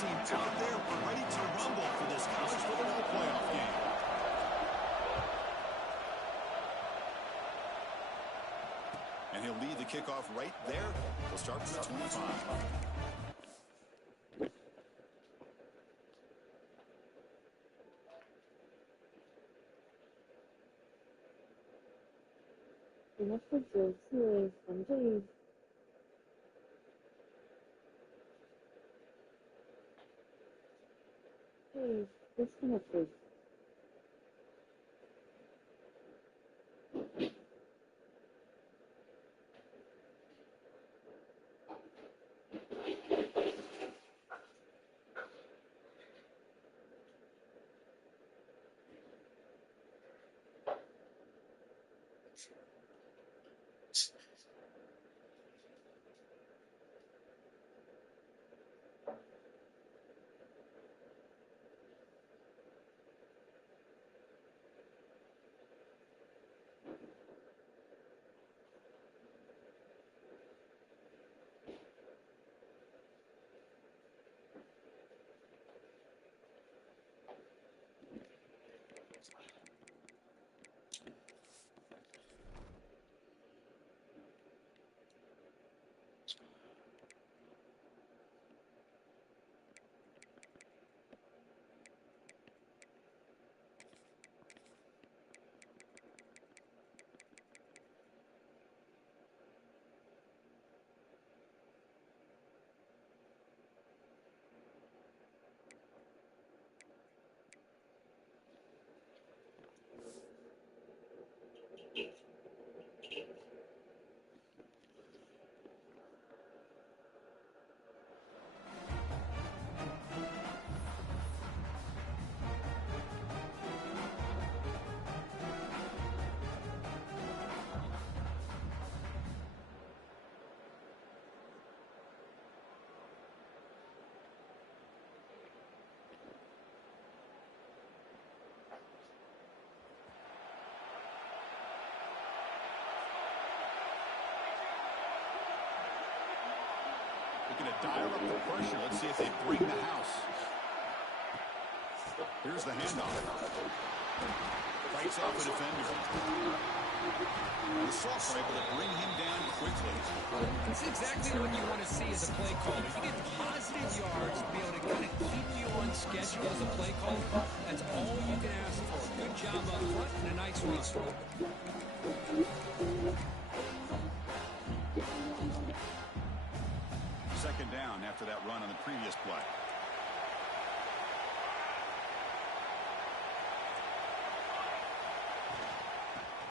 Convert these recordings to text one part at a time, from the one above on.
team out there ready to rumble for this college football playoff game. And he'll lead the kickoff right there. He'll start from the 25. Disconnected. Looking to dial up the pressure. Let's see if they bring the house. Here's the handoff. Fights off the defender. The Sox are able to bring him down quickly. That's exactly what you want to see as a play caller. You get positive yards to be able to kind of keep you on schedule as a play caller. That's all you can ask for. Good job up front and a nice run. Second down after that run on the previous play.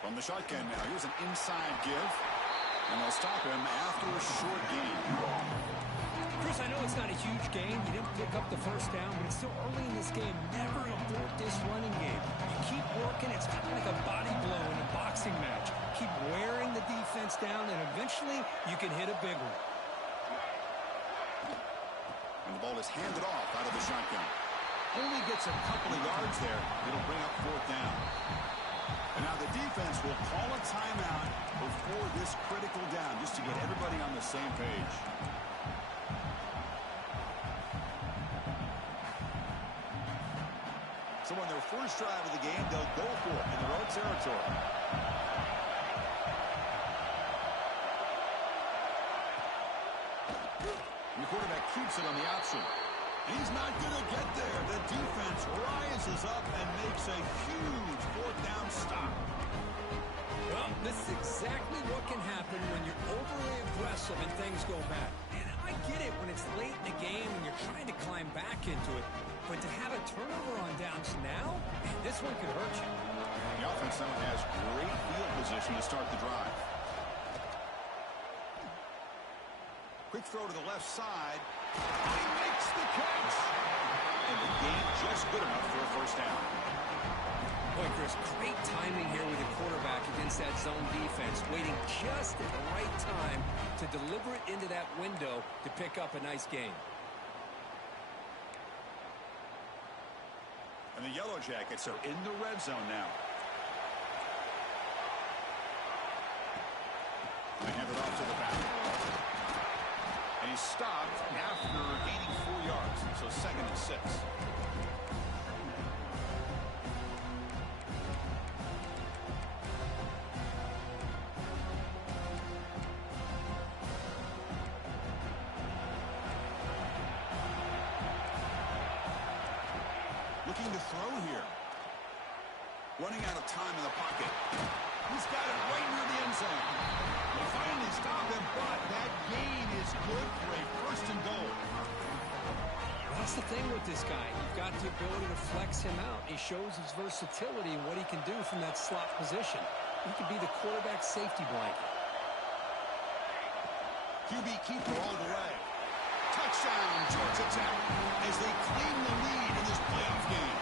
From the shotgun now, here's an inside give. And they'll stop him after a short gain. Chris, I know it's not a huge game. You didn't pick up the first down, but it's still early in this game. Never abort this running game. You keep working. It's kind of like a body blow in a boxing match. Keep wearing the defense down, and eventually you can hit a big one. And the ball is handed off out of the shotgun. Only gets a couple of yards there. It'll bring up fourth down. And now the defense will call a timeout before this critical down, just to get everybody on the same page. So on their first drive of the game, they'll go for it in their own territory. And the quarterback keeps it on the option. He's not going to get there. The defense rises up and makes a huge fourth down stop. Well, this is exactly what can happen when you're overly aggressive and things go bad. And I get it when it's late in the game and you're trying to climb back into it. But to have a turnover on downs now, man, this one could hurt you. The offense now has great field position to start the drive. Quick throw to the left side. He makes the catch. And the game just good enough for a first down. Boy, Chris, great timing here with the quarterback against that zone defense, waiting just at the right time to deliver it into that window to pick up a nice gain. And the Yellow Jackets are in the red zone now. They hand it off to the back. And He's stopped after gaining 4 yards, so 2nd and 6. Looking to throw here. Running out of time in the pocket. He's got it right near the end zone. They finally stop him, but that gain is good for a 1st and goal. That's the thing with this guy. You've got the ability to flex him out. He shows his versatility and what he can do from that slot position. He could be the quarterback safety blanket. QB keeper all the way. Touchdown, Georgia Tech, as they claim the lead in this playoff game.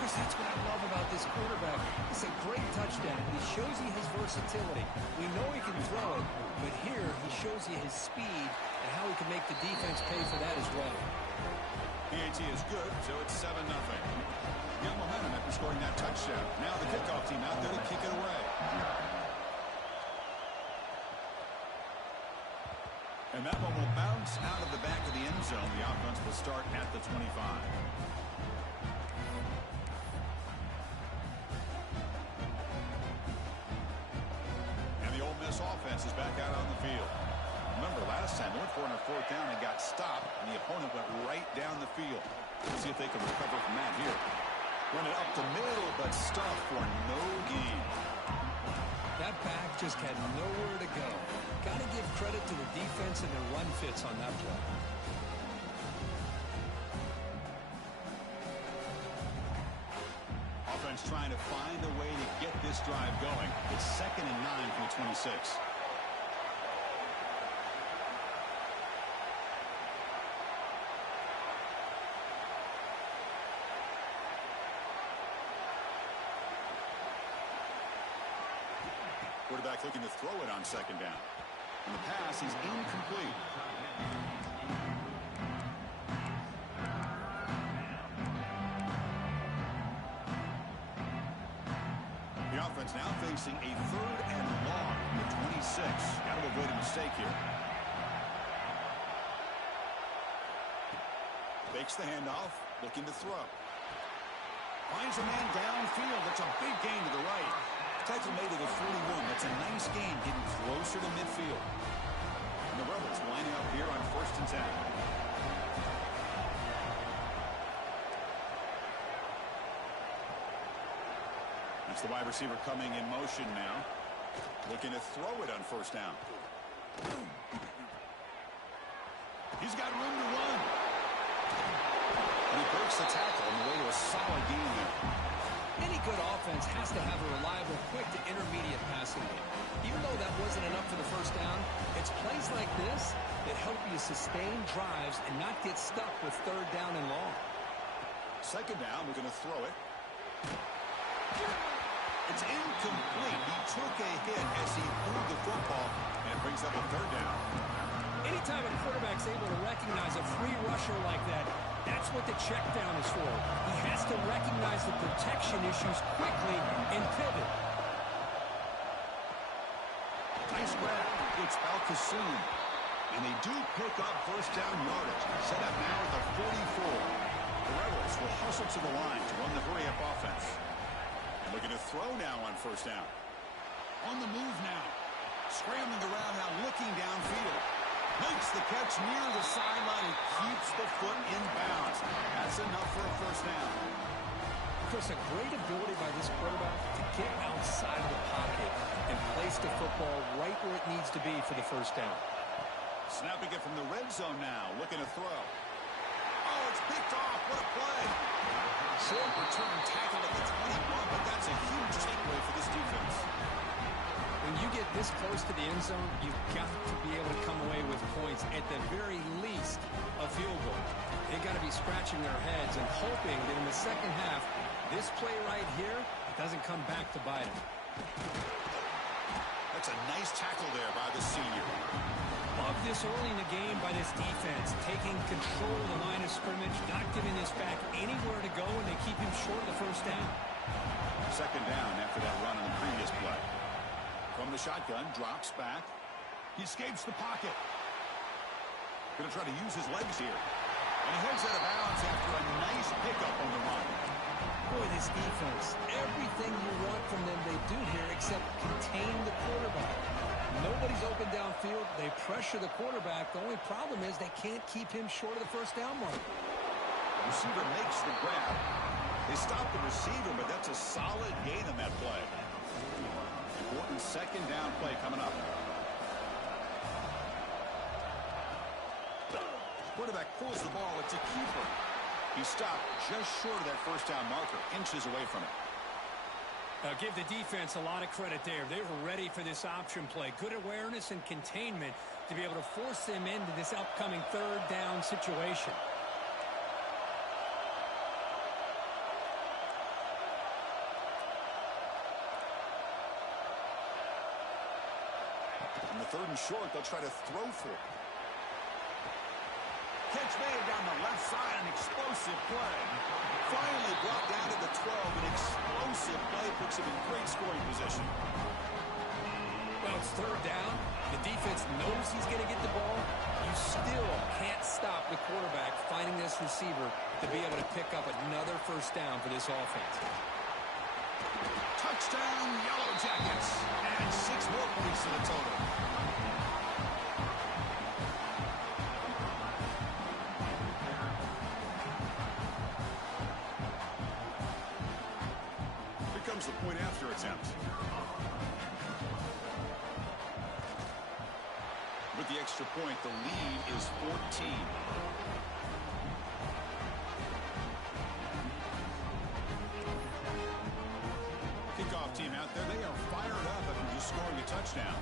Chris, that's what I love about this quarterback. It's a great touchdown. He shows you his versatility. We know he can throw it, but here he shows you his speed and how he can make the defense pay for that as well. PAT is good, so it's 7-0. Got momentum after scoring that touchdown. Now the kickoff team out there to kick it away. And that one will bounce out of the back of the end zone. The offense will start at the 25. And the Ole Miss offense is back out on the field. Remember, last time they went for it on 4th down and got stopped, and the opponent went right down the field. Let's see if they can recover from that here. Run it up the middle, but stuffed for no gain. That back just had nowhere to go. Got to give credit to the defense and their run fits on that play. Offense trying to find a way to get this drive going. It's 2nd and 9 from the 26. Quarterback looking to throw it on 2nd down. And the pass is incomplete. The offense now facing a 3rd and long at 26. Got to avoid a mistake here. Fakes the handoff, looking to throw. Finds a man downfield. That's a big gain to the right. Tackle made it at 41. That's a nice gain, getting closer to midfield. And the Rebels lining up here on 1st and 10. That's the wide receiver coming in motion now. Looking to throw it on 1st down. He's got room to run. And he breaks the tackle on the way to a solid gain there. Any good offense has to have a reliable, quick to intermediate passing game. Even though that wasn't enough for the 1st down, it's plays like this that help you sustain drives and not get stuck with 3rd down and long. 2nd down, we're going to throw it. It's incomplete. He took a hit as he threw the football, and it brings up a 3rd down. Anytime a quarterback's able to recognize a free rusher like that, that's what the check down is for. He has to recognize the protection issues quickly and pivot. Nice grab. It's Al-Kassoum. And they do pick up 1st down yardage. Set up now at the 44. The Rebels will hustle to the line to run the hurry-up offense. And looking to throw now on 1st down. On the move now. Scrambling around now, looking downfield. Makes the catch near the sideline and keeps the foot in bounds. That's enough for a 1st down. Chris, a great ability by this quarterback to get outside of the pocket and place the football right where it needs to be for the 1st down. Snapping it from the red zone now, looking to throw. Oh, it's picked off. What a play. Short return tackle at the 21, but that's a huge takeaway for this defense. When you get this close to the end zone, you've got to be able to come away with points, at the very least, a field goal. They've got to be scratching their heads and hoping that in the 2nd half, this play right here doesn't come back to bite them. That's a nice tackle there by the senior. Love this early in the game by this defense, taking control of the line of scrimmage, not giving this back anywhere to go, and they keep him short of the 1st down. 2nd down after that run in the previous play. From the shotgun, drops back. He escapes the pocket. Going to try to use his legs here. And he heads out of bounds after a nice pickup on the run. Boy, this defense, everything you want from them they do here except contain the quarterback. Nobody's open downfield. They pressure the quarterback. The only problem is they can't keep him short of the first down mark. The receiver makes the grab. They stop the receiver, but that's a solid gain on that play. Important second down play coming up. Quarterback pulls the ball. It's a keeper. He stopped just short of that first down marker, inches away from it. I'll give the defense a lot of credit there. They were ready for this option play. Good awareness and containment to be able to force them into this upcoming third down situation. On the third and short, they'll try to throw for it. Catch made down the left side, an explosive play. Finally brought down to the 12, an explosive play puts him in great scoring position. Well, it's third down. The defense knows he's going to get the ball. You still can't stop the quarterback finding this receiver to be able to pick up another first down for this offense. Touchdown, Yellow Jackets. And 6 more points to the total. The point after attempt. With the extra point, the lead is 14. Kickoff team out there. They are fired up after just scoring a touchdown.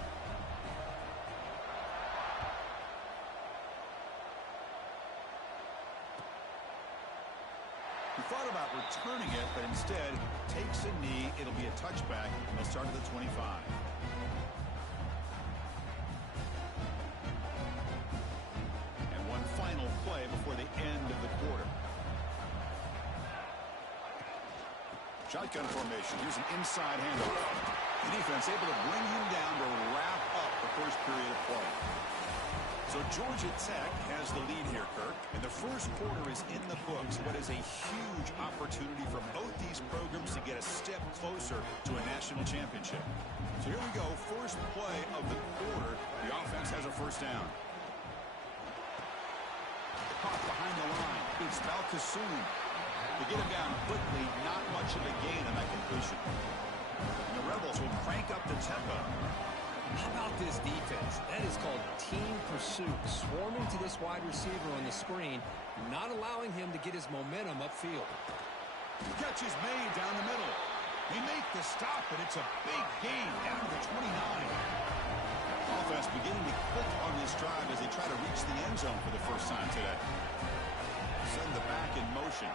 He thought about returning it, but instead takes a knee. It'll be a touchback. They'll start at the 25. And one final play before the end of the quarter. Shotgun formation. Here's an inside handoff. The defense able to bring him down to wrap up the first period of play. So Georgia Tech has the lead here, Kirk. And the first quarter is in the books. What is a huge opportunity for both these programs to get a step closer to a national championship. So here we go. First play of the quarter. The offense has a first down. Caught behind the line. It's Valkasoon. To get him down quickly, not much of a gain on that completion. And the Rebels will crank up the tempo. How about this defense? That is called team pursuit. Swarming to this wide receiver on the screen, not allowing him to get his momentum upfield. Catch is made down the middle. They make the stop, but it's a big gain down to 29. Offense beginning to click on this drive as they try to reach the end zone for the first time today. Send the back in motion.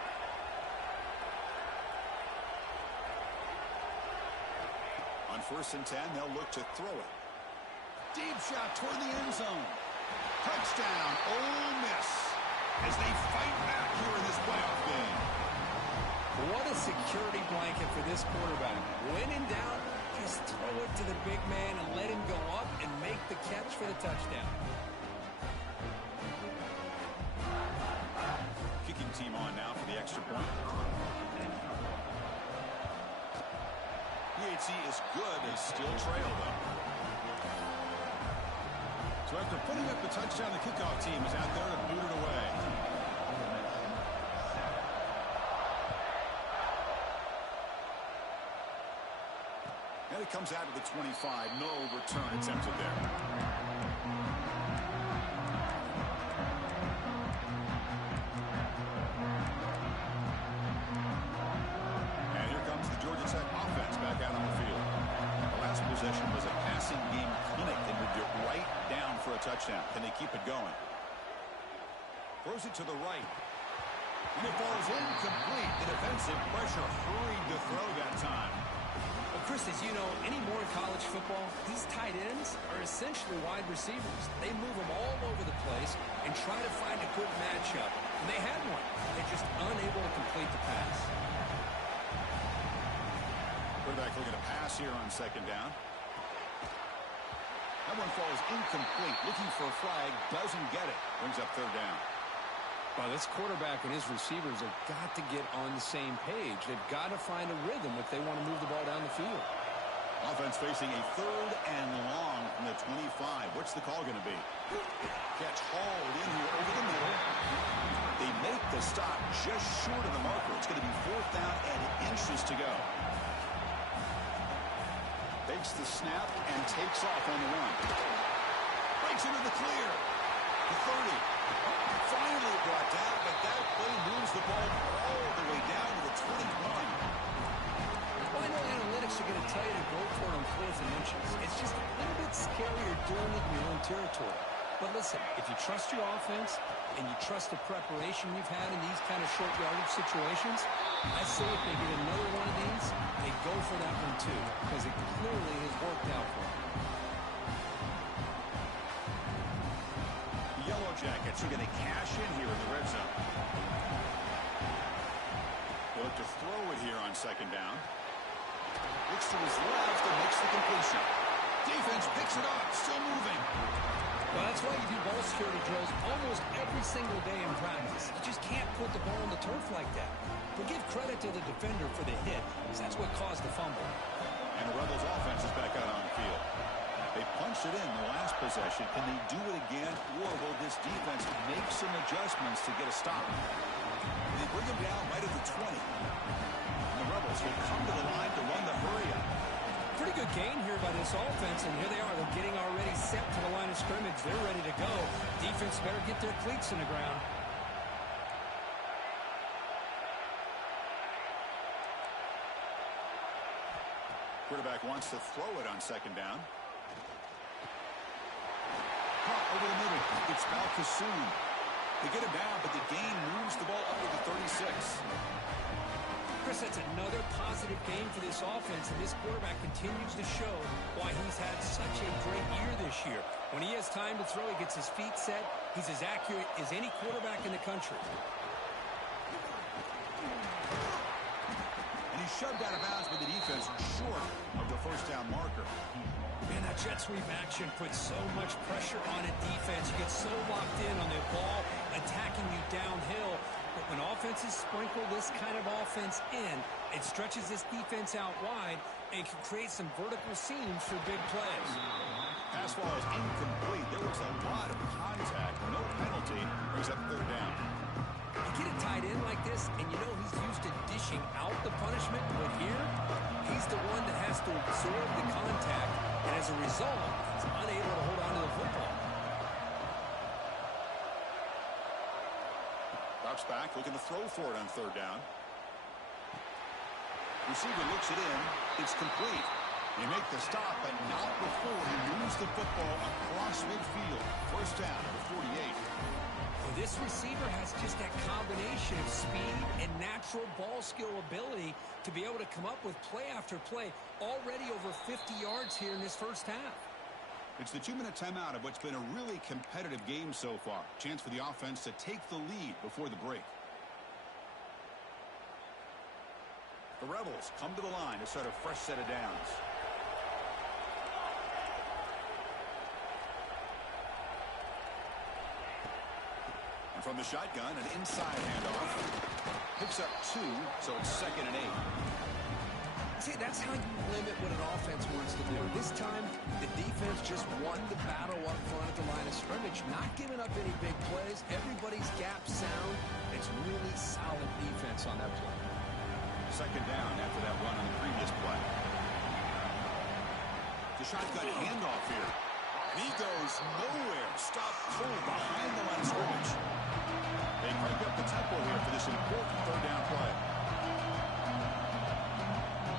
On 1st and 10, they'll look to throw it. Deep shot toward the end zone. Touchdown, Ole Miss, as they fight back here in this playoff game. What a security blanket for this quarterback. When in doubt, just throw it to the big man and let him go up and make the catch for the touchdown. Kicking team on now for the extra point. PHC is good. They still trail, though. So after putting up the touchdown, the kickoff team is out there to boot it away. And it comes out of the 25. No return attempted there. And here comes the Georgia Tech offense back out on the field. The last possession was a passing game clinic. They moved it right down for a touchdown. Can they keep it going? Throws it to the right. And it falls incomplete. The defensive pressure hurried to throw that time. Well, Chris, as you know, anymore in college football, these tight ends are essentially wide receivers. They move them all over the place and try to find a good matchup. And they had one. They're just unable to complete the pass. Quarterback looking to pass here on 2nd down. That one falls incomplete. Looking for a flag. Doesn't get it. Brings up third down. Well, this quarterback and his receivers have got to get on the same page. They've got to find a rhythm if they want to move the ball down the field. Offense facing a third and long from the 25. What's the call going to be? Catch hauled in here over the middle. They make the stop just short of the marker. It's going to be fourth down and inches to go. Takes the snap and takes off on the run. Breaks into the clear. The 30. Finally brought down, but that play moves the ball all the way down to the 21. Well, I know analytics are going to tell you to go for it on fourth and inches. It's just a little bit scarier doing it in your own territory. But listen, if you trust your offense and you trust the preparation you've had in these kind of short yardage situations, I say if they get another one of these, they go for that one too, because it clearly has worked out for them. The Yellow Jackets are going to cash in here in the red zone. They look to throw it here on second down. Looks to his left and makes the completion. Defense picks it up, still moving. Well, that's why you do ball security drills almost every single day in practice. You just can't put the ball on the turf like that. But give credit to the defender for the hit, because that's what caused the fumble. And the Rebels offense is back out on the field. They punched it in the last possession. Can they do it again, or will this defense make some adjustments to get a stop? They bring him down right at the 20. And the Rebels will come to the line to run the hurry-up. Pretty good gain here by this offense, and here they are. They're getting already set to the line of scrimmage. They're ready to go. Defense better get their cleats in the ground. Quarterback wants to throw it on second down. Caught over the middle. It's Balkasoon. They get him down, but the gain moves the ball up to the 36. Chris, that's another positive game for this offense, and this quarterback continues to show why he's had such a great year this year. When he has time to throw, he gets his feet set. He's as accurate as any quarterback in the country. And he's shoved out of bounds by the defense short of the first down marker. Man, that jet sweep action puts so much pressure on a defense. You get so locked in on the ball attacking you downhill. But when offenses sprinkle this kind of offense in, it stretches this defense out wide and can create some vertical seams for big plays. Pass ball is incomplete. There was a lot of contact. No penalty. Brings up third down. You get a tight end like this, and you know he's used to dishing out the punishment. But here, he's the one that has to absorb the contact. And as a result, he's unable to hold on to the football. Drops back, looking to throw for it on third down. Receiver looks it in. It's complete. They make the stop, but not before he moves the football across midfield. First down at the 48. Well, this receiver has just that combination of speed and natural ball skill ability to be able to come up with play after play. Already over 50 yards here in this first half. It's the 2-minute timeout of what's been a really competitive game so far. Chance for the offense to take the lead before the break. The Rebels come to the line to start a fresh set of downs. And from the shotgun, an inside handoff. Picks up 2, so it's 2nd and 8. See, that's how you limit what an offense wants to do. This time, the defense just won the battle up front at the line of scrimmage, not giving up any big plays. Everybody's gap sound. It's really solid defense on that play. Second down after that run on the previous play. The shotgun handoff here. And he goes nowhere. Stopped cold behind the line of scrimmage. They crank up the tempo here for this important third down play.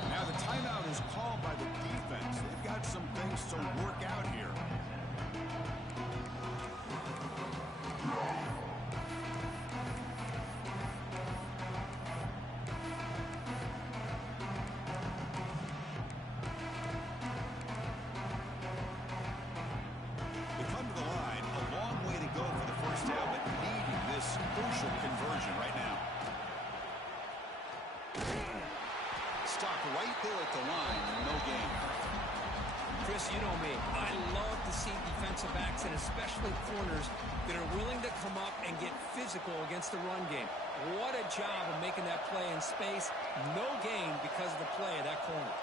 Now the timeout is called by the defense. They've got some things to work out here. They come to the line, a long way to go for the first down, but needing this crucial conversion right now. Stop right there at the line, no gain. Chris, you know me. I love to see defensive backs and especially corners that are willing to come up and get physical against the run game. What a job of making that play in space. No gain because of the play of that corner.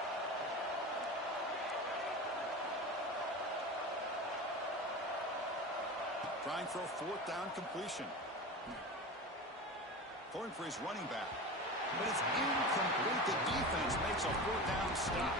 Trying for a fourth down completion. Throwing for his running back. But it's incomplete. The defense makes a fourth down stop.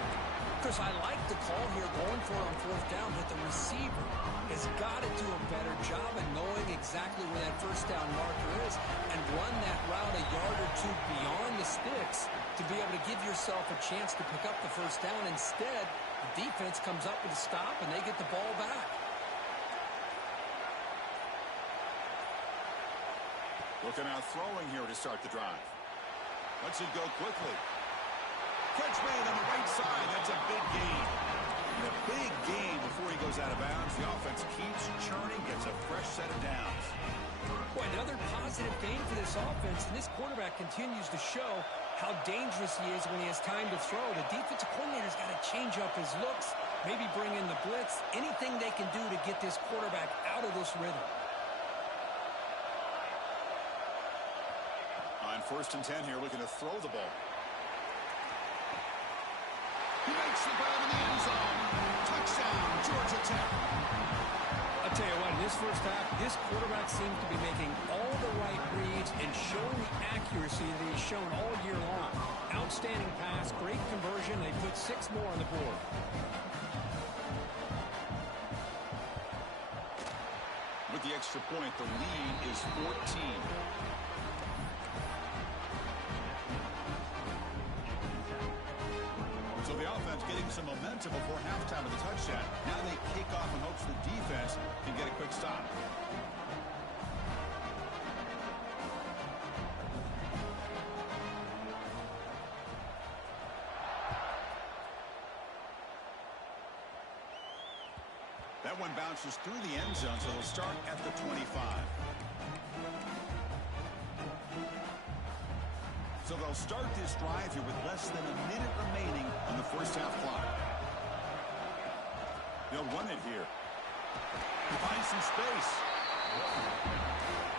Chris, I like the call here going for it on fourth down, but the receiver has got to do a better job of knowing exactly where that first down marker is and run that route a yard or two beyond the sticks to be able to give yourself a chance to pick up the first down. Instead, the defense comes up with a stop and they get the ball back. Looking out throwing here to start the drive. Lets it go quickly. Catch made on the right side. That's a big gain. And a big gain before he goes out of bounds. The offense keeps churning, gets a fresh set of downs. Boy, another positive gain for this offense, and this quarterback continues to show how dangerous he is when he has time to throw. The defensive coordinator's got to change up his looks, maybe bring in the blitz, anything they can do to get this quarterback out of this rhythm. On 1st and 10 here, looking to throw the ball. He makes the grab in the end zone. Touchdown, Georgia Tech. I'll tell you what, in this first half, this quarterback seems to be making all the right reads and showing the accuracy that he's shown all year long. Outstanding pass, great conversion. They put 6 more on the board. With the extra point, the lead is 14. So the offense getting some momentum before halftime of the touchdown. Now they kick off in hopes the defense can get a quick stop. That one bounces through the end zone, so they'll start at the 25. So they'll start this drive here with less than a minute remaining on the first half clock. They'll run it here. Find some space.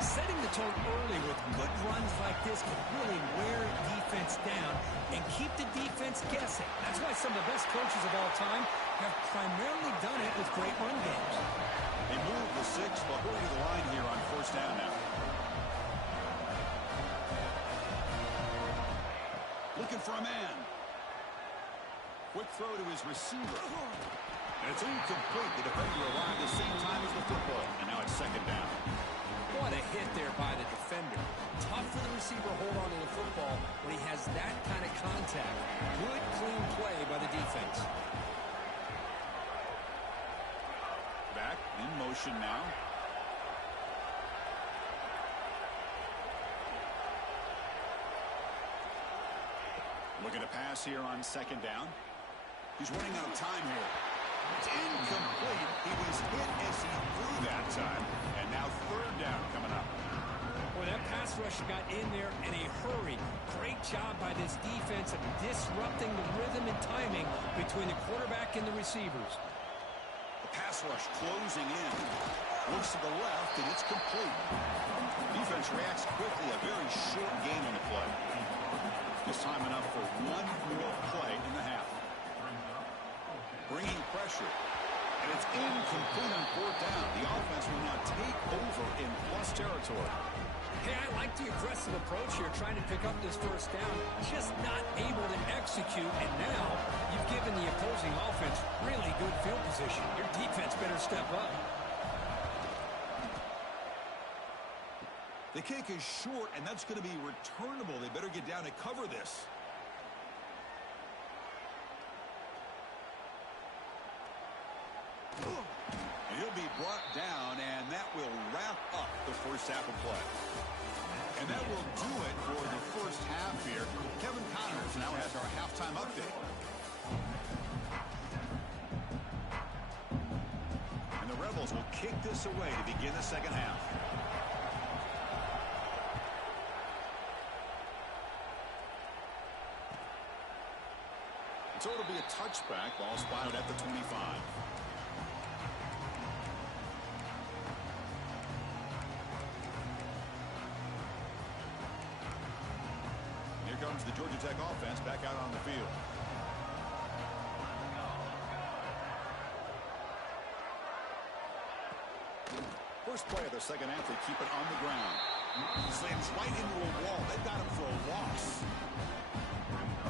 Setting the tone early with good runs like this can really wear defense down and keep the defense guessing. That's why some of the best coaches of all time have primarily done it with great run games. They move the 6, but hurry to the line here on first down now. Looking for a man. Quick throw to his receiver. And it's incomplete. The defender arrived the same time as the football. And now it's 2nd down. What a hit there by the defender. Tough for the receiver to hold on to the football when he has that kind of contact. Good, clean play by the defense. Back in motion now. Looking to pass here on 2nd down. He's running out of time here. It's incomplete. He was hit as he threw that time. And now 3rd down coming up. Boy, that pass rush got in there in a hurry. Great job by this defense of disrupting the rhythm and timing between the quarterback and the receivers. The pass rush closing in. Looks to the left, and it's complete. Defense reacts quickly. A very short gain on the play. Just time enough for one more play in the half. Bringing pressure. And it's incomplete on 4th down. The offense will now take over in plus territory. Hey, I like the aggressive approach here, trying to pick up this first down. Just not able to execute, and now you've given the opposing offense really good field position. Your defense better step up. The kick is short, and that's going to be returnable. They better get down and cover this. And he'll be brought down, and that will wrap up the first half of play. And that will do it for the first half here. Kevin Connors now has our halftime update. And the Rebels will kick this away to begin the second half. So it'll be a touchback. Ball spotted at the 25. comes the Georgia Tech offense back out on the field. First play of the second half, they keep it on the ground. Slams right into a wall. They've got him for a loss.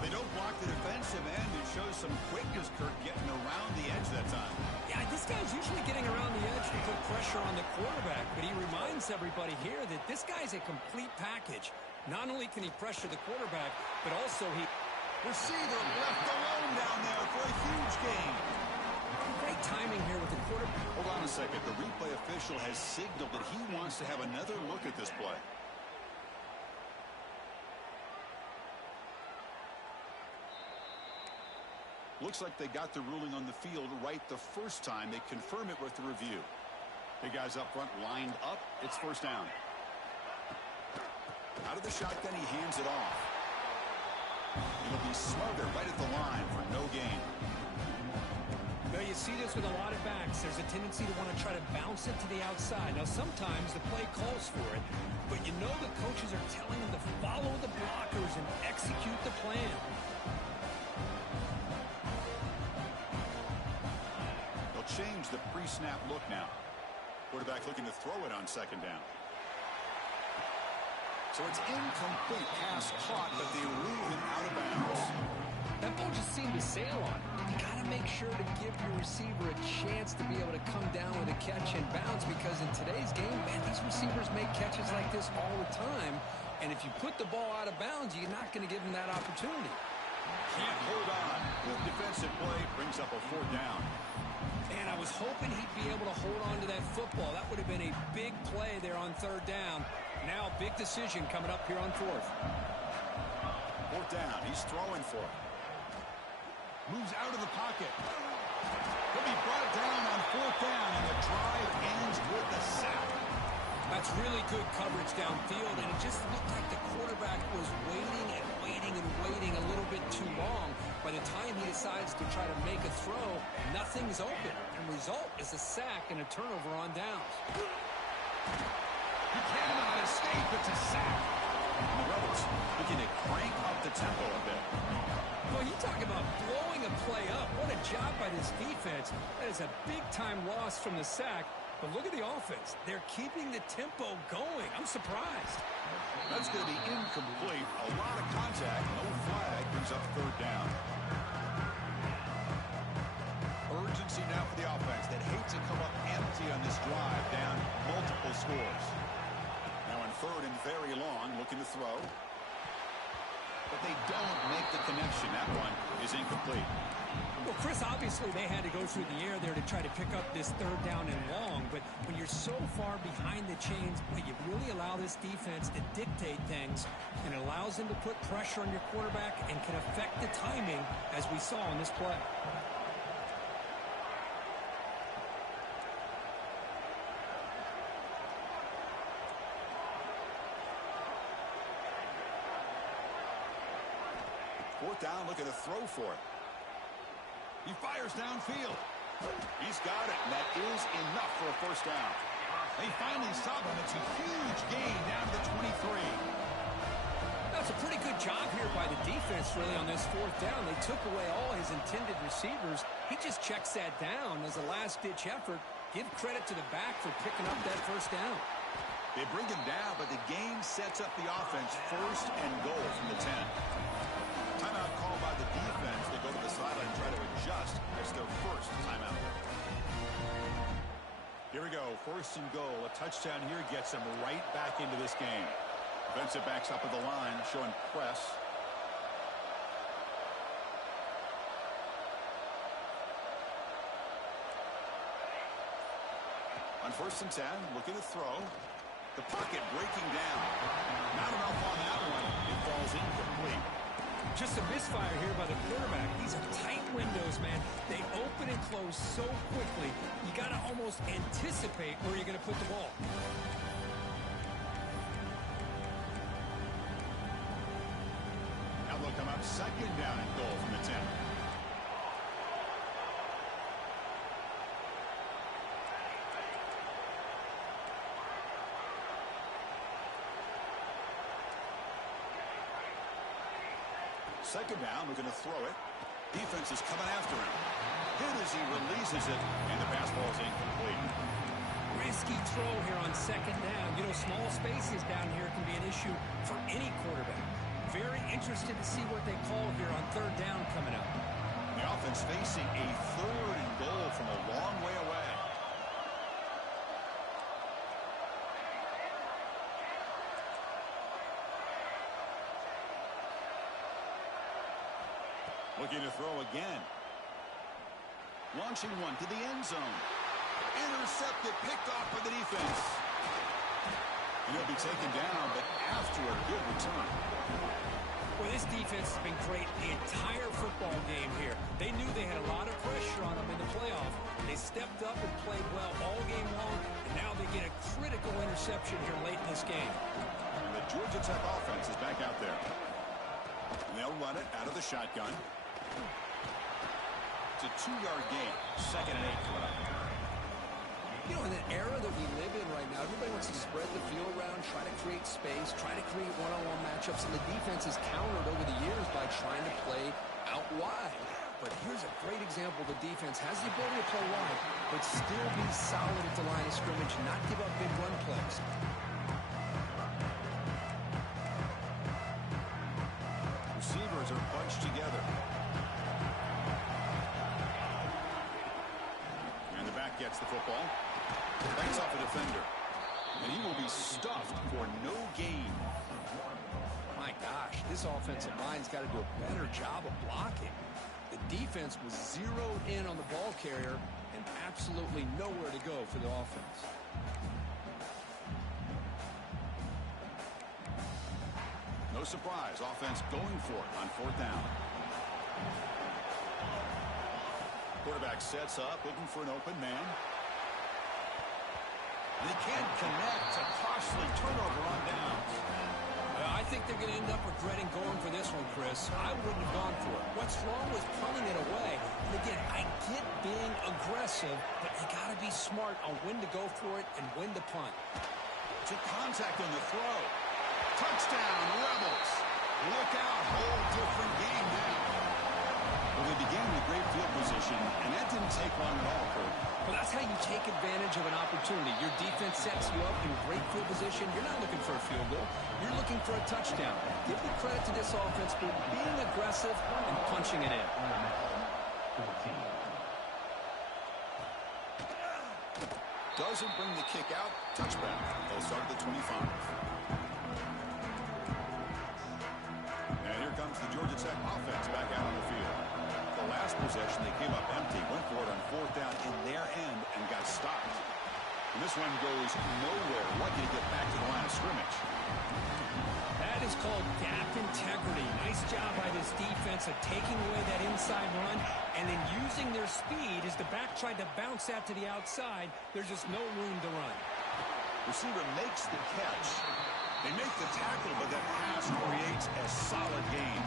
They don't block the defensive end. It shows some quickness, Kirk, getting around the edge that time. Yeah, this guy's usually getting around the edge to put pressure on the quarterback, but he reminds everybody here that this guy's a complete package. Not only can he pressure the quarterback, but also he... Receiver left alone down there for a huge gain. Great timing here with the quarterback. Hold on a second. The replay official has signaled that he wants to have another look at this play. Looks like they got the ruling on the field right the first time. They confirm it with the review. The guys up front lined up. It's first down. Out of the shotgun, he hands it off. It'll be smothered right at the line for no gain. Now, you see this with a lot of backs. There's a tendency to want to try to bounce it to the outside. Now, sometimes the play calls for it, but you know the coaches are telling them to follow the blockers and execute the plan. They'll change the pre-snap look now. Quarterback looking to throw it on second down. So it's incomplete, pass caught, but they rule him out of bounds. That ball just seemed to sail on. You got to make sure to give your receiver a chance to be able to come down with a catch and bounce, because in today's game, man, these receivers make catches like this all the time. And if you put the ball out of bounds, you're not going to give them that opportunity. Can't hold on. Good defensive play brings up a fourth down. And I was hoping he'd be able to hold on to that football. That would have been a big play there on third down. Now, big decision coming up here on fourth. Fourth down. He's throwing for it. Moves out of the pocket. He'll be brought down on fourth down, and the drive ends with a sack. That's really good coverage downfield, and it just looked like the quarterback was waiting and waiting and waiting a little bit too long. By the time he decides to try to make a throw, nothing's open. And the result is a sack and a turnover on downs. He cannot escape. It's a sack. And the Rebels looking to crank up the tempo a bit. Well, you talk about blowing a play up. What a job by this defense. That is a big-time loss from the sack. But look at the offense. They're keeping the tempo going. I'm surprised. That's going to be incomplete. A lot of contact. No flag. Brings up third down. Urgency now for the offense that hates to come up empty on this drive, down multiple scores. Now in third and very long, looking to throw. But they don't make the connection. That one is incomplete. Well, Chris, obviously they had to go through the air there to try to pick up this third down and long, but when you're so far behind the chains, you really allow this defense to dictate things, and it allows them to put pressure on your quarterback and can affect the timing, as we saw in this play. Fourth down, looking to throw for it. He fires downfield. He's got it, and that is enough for a first down. They finally stop him. It's a huge gain down to the 23. That's a pretty good job here by the defense, really, on this fourth down. They took away all his intended receivers. He just checks that down as a last-ditch effort. Give credit to the back for picking up that first down. They bring him down, but the game sets up the offense first and goal from the 10. Timeout called by the defense. They go to the sideline and try to adjust. That's their first timeout. Here we go. First and goal. A touchdown here gets them right back into this game. Defensive backs up at the line, showing press. On first and 10, looking to throw. The pocket breaking down. Not enough on that one. It falls incomplete. Just a misfire here by the quarterback. These are tight windows, man. They open and close so quickly. You got to almost anticipate where you're going to put the ball. Now they'll come up second down and goal from the 10. second down, looking to throw it. Defense is coming after him. Hit as he releases it, and the pass ball is incomplete. Risky throw here on second down. You know, small spaces down here can be an issue for any quarterback. Very interested to see what they call here on third down coming up. The offense facing a 3rd and goal from a long way away. Looking to throw again. Launching one to the end zone. Intercepted, picked off by the defense. And he'll be taken down, but after a good return. Well, this defense has been great the entire football game here. They knew they had a lot of pressure on them in the playoff. They stepped up and played well all game long, and now they get a critical interception here late in this game. And the Georgia Tech offense is back out there. And they'll run it out of the shotgun. It's a 2-yard gain. 2nd and 8 coming up. You know, in the era that we live in right now, everybody wants to spread the field around, try to create space, try to create one-on-one matchups, and the defense has countered over the years by trying to play out wide. But here's a great example. The defense has the ability to play wide, but still be solid at the line of scrimmage, not give up big run plays. Receivers are bunched together. And the back gets the football. Banks off a defender. And he will be stuffed for no gain. My gosh, this offensive line's got to do a better job of blocking. The defense was zeroed in on the ball carrier and absolutely nowhere to go for the offense. No surprise, offense going for it on 4th down. Quarterback sets up, looking for an open man. And he can't connect. A costly turnover on downs. I think they're going to end up regretting going for this one, Chris. I wouldn't have gone for it. What's wrong with punting it away? And again, I get being aggressive, but you got to be smart on when to go for it and when to punt. To contact on the throw. Touchdown, Rebels. Look out, whole different game now. Well, they began with great field position, and that didn't take long at all, Kurt. Well, that's how you take advantage of an opportunity. Your defense sets you up in great field position. You're not looking for a field goal. You're looking for a touchdown. Give the credit to this offense for being aggressive and punching it in. Doesn't bring the kick out. Touchback. They'll start at the 25. And here comes the Georgia Tech offense back out on the field. The last possession, they came up empty, went for it on 4th down in their end and got stopped. And this one goes nowhere. Lucky to get back to the line of scrimmage. That is called gap integrity. Nice job by this defense of taking away that inside run and then using their speed as the back tried to bounce that to the outside. There's just no room to run. Receiver makes the catch. They make the tackle, but that pass creates a solid gain.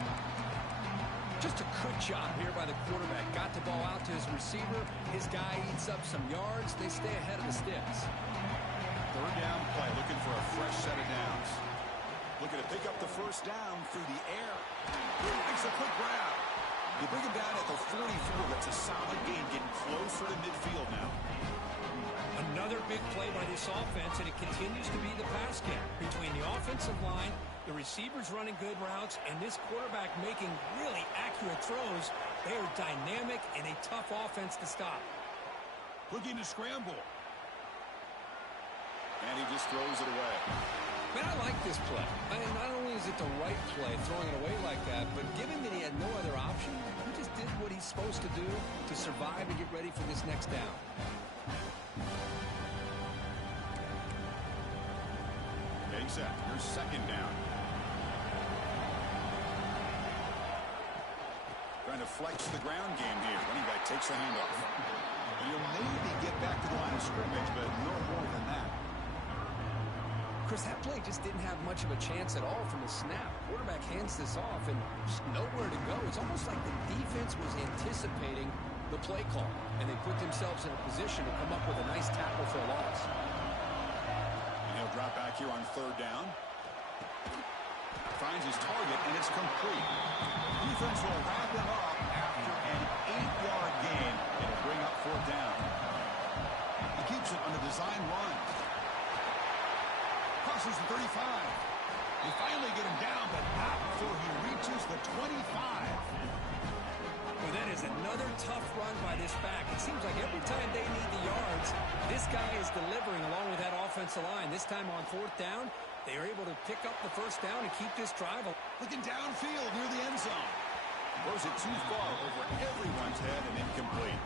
Just a good job here by the quarterback. Got the ball out to his receiver. His guy eats up some yards. They stay ahead of the sticks. 3rd down play, looking for a fresh set of downs. Looking to pick up the 1st down through the air. Makes a quick grab. You bring him down at the 44. That's a solid gain, getting closer to midfield now. Another big play by this offense, and it continues to be the pass game between the offensive line, the receivers running good routes, and this quarterback making really accurate throws. They are dynamic and a tough offense to stop. Looking to scramble. And he just throws it away. Man, I like this play. I mean, not only is it the right play, throwing it away like that, but given that he had no other option, he just did what he's supposed to do to survive and get ready for this next down. Exactly. Your 2nd down. Trying to flex the ground game here. Running back takes the handoff. And you'll maybe get back to the line of scrimmage, but no more than that. Chris, that play just didn't have much of a chance at all from the snap. Quarterback hands this off and just nowhere to go. It's almost like the defense was anticipating the play call, and they put themselves in a position to come up with a nice tackle for a loss. And he'll drop back here on 3rd down. finds his target, and it's complete. Defense will wrap him up after an 8-yard gain. It'll bring up 4th down. He keeps it on a design run. Crosses the 35. They finally get him down, but not before he reaches the 25. Well, that is another tough run by this back. It seems like every time they need the yards, this guy is delivering along with that offensive line. This time on 4th down, they are able to pick up the 1st down and keep this drive. Looking downfield near the end zone. Throws it too far over everyone's head and incomplete.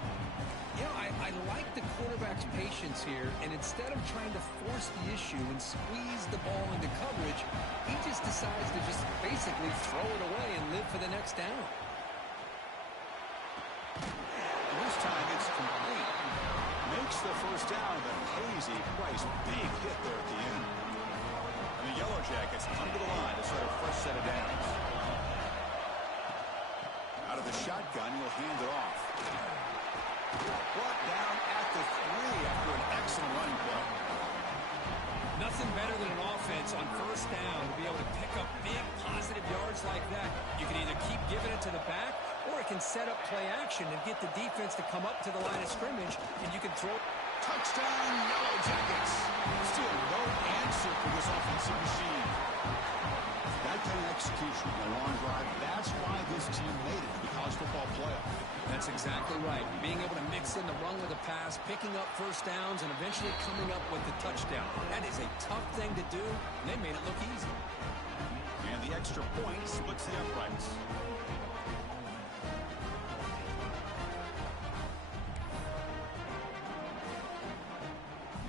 You know, I like the quarterback's patience here, and instead of trying to force the issue and squeeze the ball into coverage, he just decides to just basically throw it away and live for the next down. And this time it's complete. Makes the 1st down, but Hazy Price, big hit there at the end. And the Yellow Jackets come to the line to start a fresh set of downs. Out of the shotgun, he'll hand it off. Brought down at the 3 after an excellent running play. Nothing better than an offense on 1st down to be able to pick up big positive yards like that. You can either keep giving it to the back, or it can set up play action and get the defense to come up to the line of scrimmage, and you can throw. Touchdown, Yellow Jackets. Still no answer for this offensive machine. That kind of execution in a long drive, that's why this team made it to the college football playoff. That's exactly right. Being able to mix in the run with a pass, picking up 1st downs, and eventually coming up with the touchdown. That is a tough thing to do, and they made it look easy. And the extra point splits the uprights.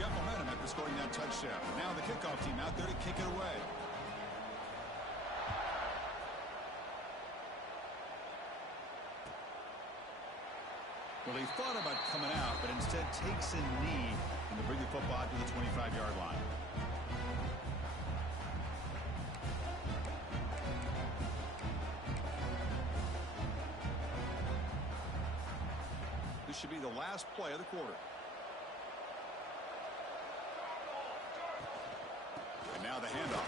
Got momentum after scoring that touchdown. Now the kickoff team out there to kick it away. Well, he thought about coming out, but instead takes a knee and to bring the football to the 25-yard line. This should be the last play of the quarter. And now the handoff.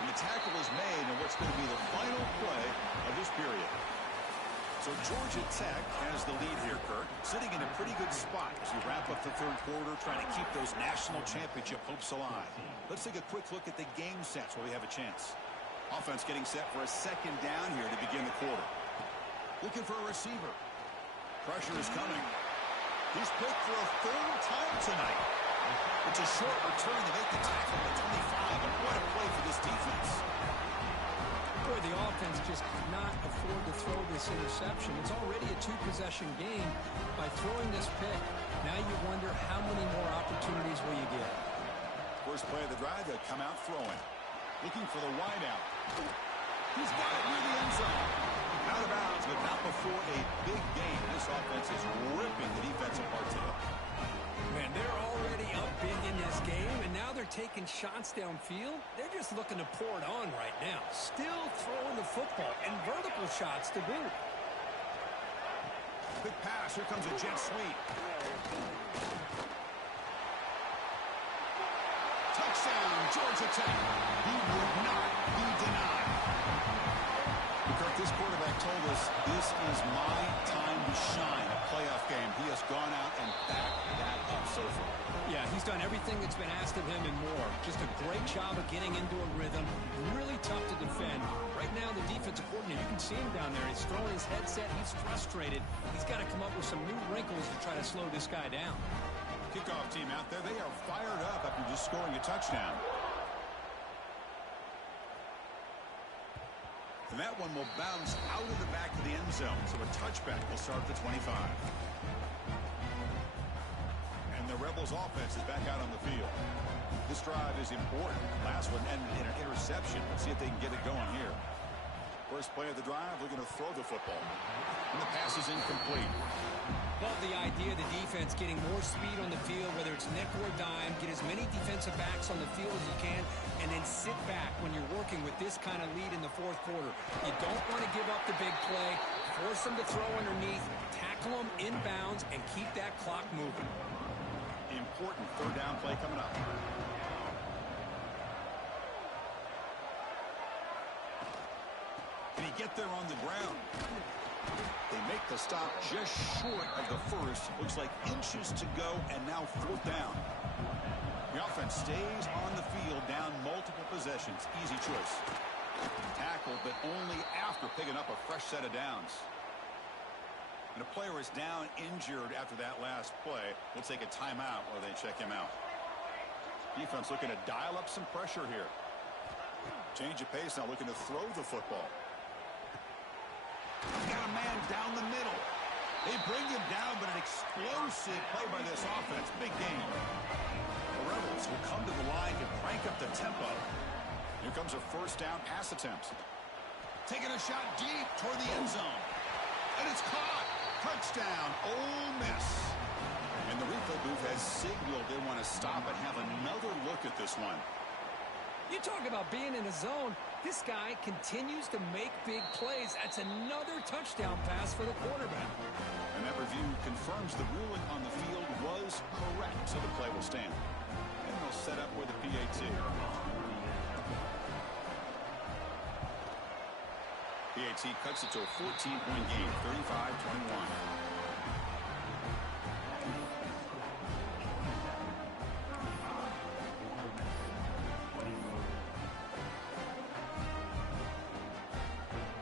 And the tackle is made in what's going to be the final play of this period. So Georgia Tech has the lead here, Kirk, sitting in a pretty good spot as we wrap up the 3rd quarter, trying to keep those national championship hopes alive. Let's take a quick look at the game sets where we have a chance. Offense getting set for a 2nd down here to begin the quarter. Looking for a receiver. Pressure is coming. He's picked for a 3rd time tonight. It's a short return to make the tackle at 25, and what a play for this defense. Boy, the offense just could not afford to throw this interception. It's already a 2-possession game. By throwing this pick, now you wonder how many more opportunities will you get. First play of the drive, they'll come out throwing. Looking for the wideout. He's got it near the end zone. Out of bounds, but not before a big gain. This offense is ripping the defense apart today. Man, they're already up big in this game, and now they're taking shots downfield. They're just looking to pour it on right now. Still throwing the football, and vertical shots to boot. Big pass. Here comes a jet sweep. Touchdown, Georgia Tech. He would not be denied. Kirk, this quarterback told us this is my time to shine. A playoff game. He has gone out and backed that up so far. Yeah, he's done everything that's been asked of him and more. Just a great job of getting into a rhythm. Really tough to defend. Right now, the defensive coordinator, you can see him down there. He's throwing his headset. He's frustrated. He's got to come up with some new wrinkles to try to slow this guy down. Kickoff team out there. They are fired up after just scoring a touchdown. And that one will bounce out of the back of the end zone. So a touchback will start at the 25. And the Rebels offense is back out on the field. This drive is important. Last one ended in an interception. Let's see if they can get it going here. First play of the drive, looking to throw the football. And the pass is incomplete. Love the idea of the defense getting more speed on the field, whether it's nickel or dime, get as many defensive backs on the field as you can, and then sit back when you're working with this kind of lead in the 4th quarter. You don't want to give up the big play, force them to throw underneath, tackle them inbounds, and keep that clock moving. Important 3rd down play coming up. get there on the ground. They make the stop just short of the first. Looks like inches to go, and now 4th down. The offense stays on the field, down multiple possessions. Easy choice. Tackled, but only after picking up a fresh set of downs. And a player is down injured after that last play. We'll take a timeout while they check him out. Defense looking to dial up some pressure here. Change of pace now, looking to throw the football. Got a man down the middle. They bring him down, but an explosive play by this offense. Big game. The Rebels will come to the line to crank up the tempo. Here comes a 1st down pass attempt. Taking a shot deep toward the end zone. And it's caught. Touchdown, Ole Miss. And the replay booth has signaled they want to stop and have another look at this one. You talk about being in a zone. This guy continues to make big plays. That's another touchdown pass for the quarterback. And that review confirms the ruling on the field was correct, so the play will stand. And they'll set up with a PAT. PAT cuts it to a 14-point game, 35-21.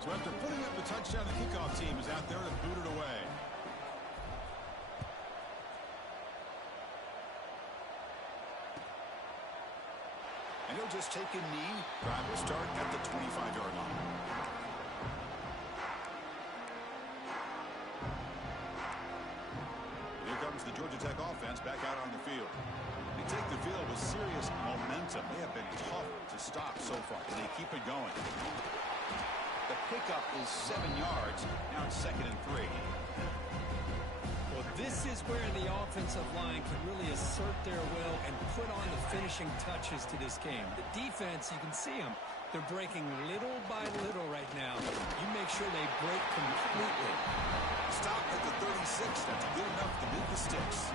So after putting up the touchdown, the kickoff team is out there to boot it away. And he'll just take a knee. Drive will start at the 25-yard line. Here comes the Georgia Tech offense back out on the field. They take the field with serious momentum. They have been tough to stop so far, and they keep it going. The pickup is 7 yards. Now it's 2nd and 3. Well, this is where the offensive line can really assert their will and put on the finishing touches to this game. The defense, you can see them. They're breaking little by little right now. You make sure they break completely. Stop at the 36. That's good enough to move the sticks.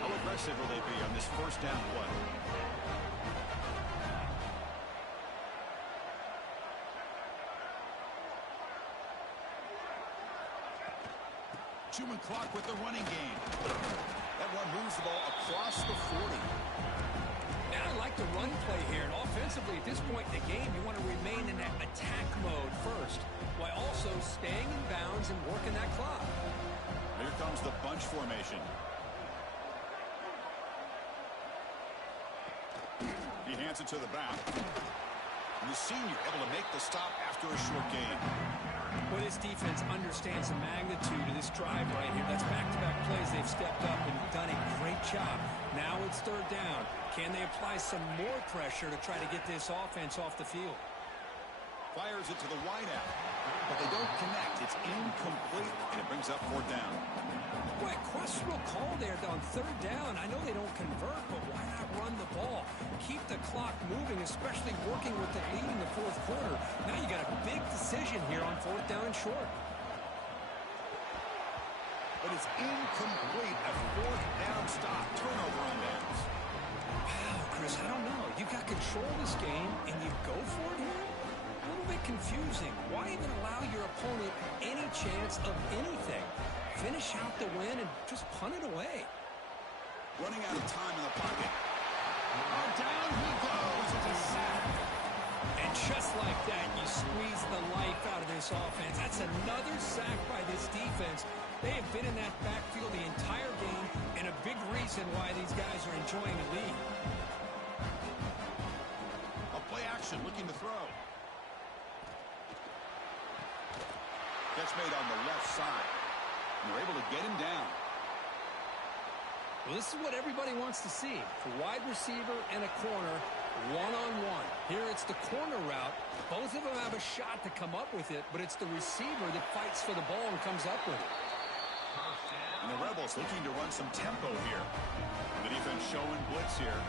How aggressive will they be on this 1st down play? Human clock with the running game. That one moves the ball across the 40. And I like the run play here. And offensively, at this point in the game, you want to remain in that attack mode first, while also staying in bounds and working that clock. Here comes the bunch formation. He hands it to the back. And the senior able to make the stop after a short gain. Well, this defense understands the magnitude of this drive right here. That's back-to-back plays. They've stepped up and done a great job. Now it's 3rd down. Can they apply some more pressure to try to get this offense off the field? Fires it to the wideout, but they don't connect. It's incomplete, and it brings up 4th down. Boy, questionable call there on 3rd down. I know they don't convert, but why not run the ball? Keep the clock moving, especially working with the lead in the 4th quarter. Now you got a big decision here on 4th down and short. But it's incomplete. A 4th down stop. Turnover on downs. Wow, Chris, I don't know. You got control of this game, and you go for it here? A little bit confusing. Why even allow your opponent any chance of anything? Finish out the win and just punt it away. Running out of time in the pocket. Oh, down he goes. It's a sack. And just like that, you squeeze the life out of this offense. That's another sack by this defense. They have been in that backfield the entire game, and a big reason why these guys are enjoying the lead. A play action looking to throw. Catch made on the left side. And they're able to get him down. Well, this is what everybody wants to see. A wide receiver and a corner, one-on-one. Here it's the corner route. Both of them have a shot to come up with it, but it's the receiver that fights for the ball and comes up with it. And the Rebels looking to run some tempo here. The defense showing blitz here.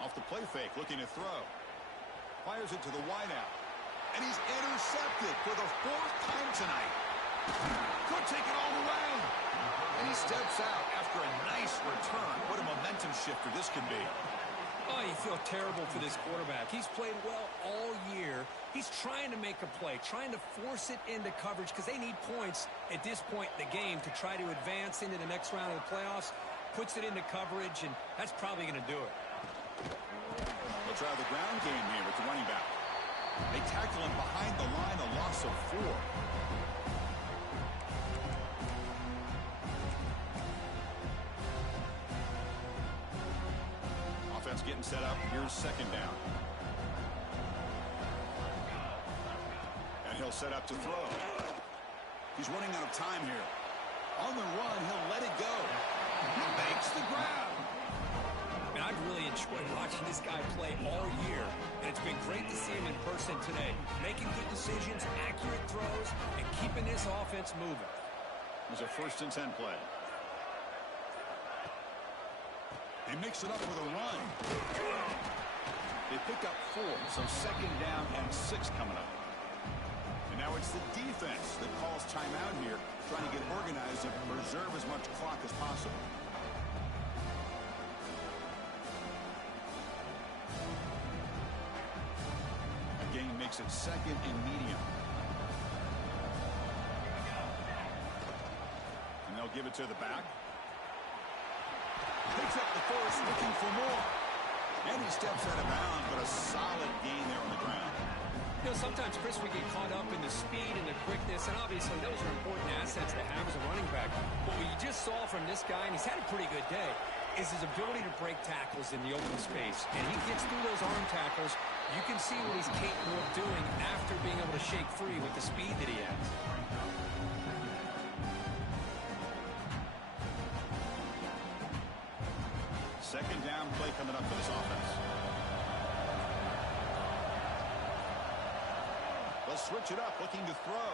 Off the play fake, looking to throw. Fires it to the wideout. And he's intercepted for the 4th time tonight. Could take it all the way. And he he steps out after a nice return. What a momentum shifter this can be. Oh, you feel terrible for this quarterback. He's played well all year. He's trying to make a play, trying to force it into coverage because they need points at this point in the game to try to advance into the next round of the playoffs. Puts it into coverage, and that's probably going to do it. They'll try the ground game here with the running back. They tackle him behind the line, a loss of 4. Offense getting set up. Here's second down. And he'll set up to throw. He's running out of time here. On the run, he'll let it go. He makes the grab. And I've really enjoyed watching this guy play all year, and it's been great to see him in person today. Making good decisions, accurate throws, and keeping this offense moving. It was a 1st and 10 play. They mix it up with a run. They pick up 4, so second down and 6 coming up. And now it's the defense that calls timeout here, trying to get organized and preserve as much clock as possible. Again, makes it second and medium. And they'll give it to the back. Picks up the first, looking for more. And he steps out of bounds, but a solid gain there on the ground. You know, sometimes, Chris, we get caught up in the speed and the quickness, and obviously those are important assets to have as a running back. But what you just saw from this guy, and he's had a pretty good day, is his ability to break tackles in the open space. And he gets through those arm tackles. You can see what he's capable of doing after being able to shake free with the speed that he has. Second down play coming up for this offense. They'll switch it up, looking to throw.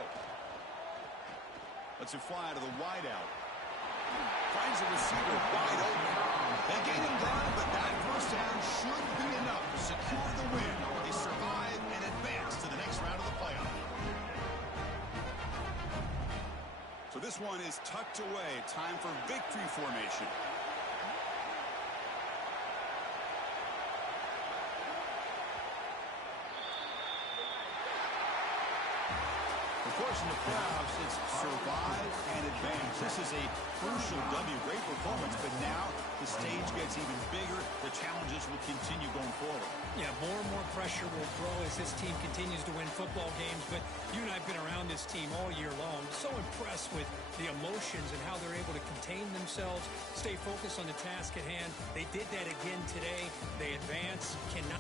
Lets it fly to the wideout. Finds a receiver wide open. They gain him down, but that first down should be enough to secure the win. They survive and advance to the next round of the playoff. So this one is tucked away. Time for victory formation. Of course, in the playoffs, it's survive and advance. This is a crucial W. Great performance, but now the stage gets even bigger. The challenges will continue going forward. Yeah, more and more pressure will grow as this team continues to win football games. But you and I have been around this team all year long. So impressed with the emotions and how they're able to contain themselves, stay focused on the task at hand. They did that again today. They advance, cannot...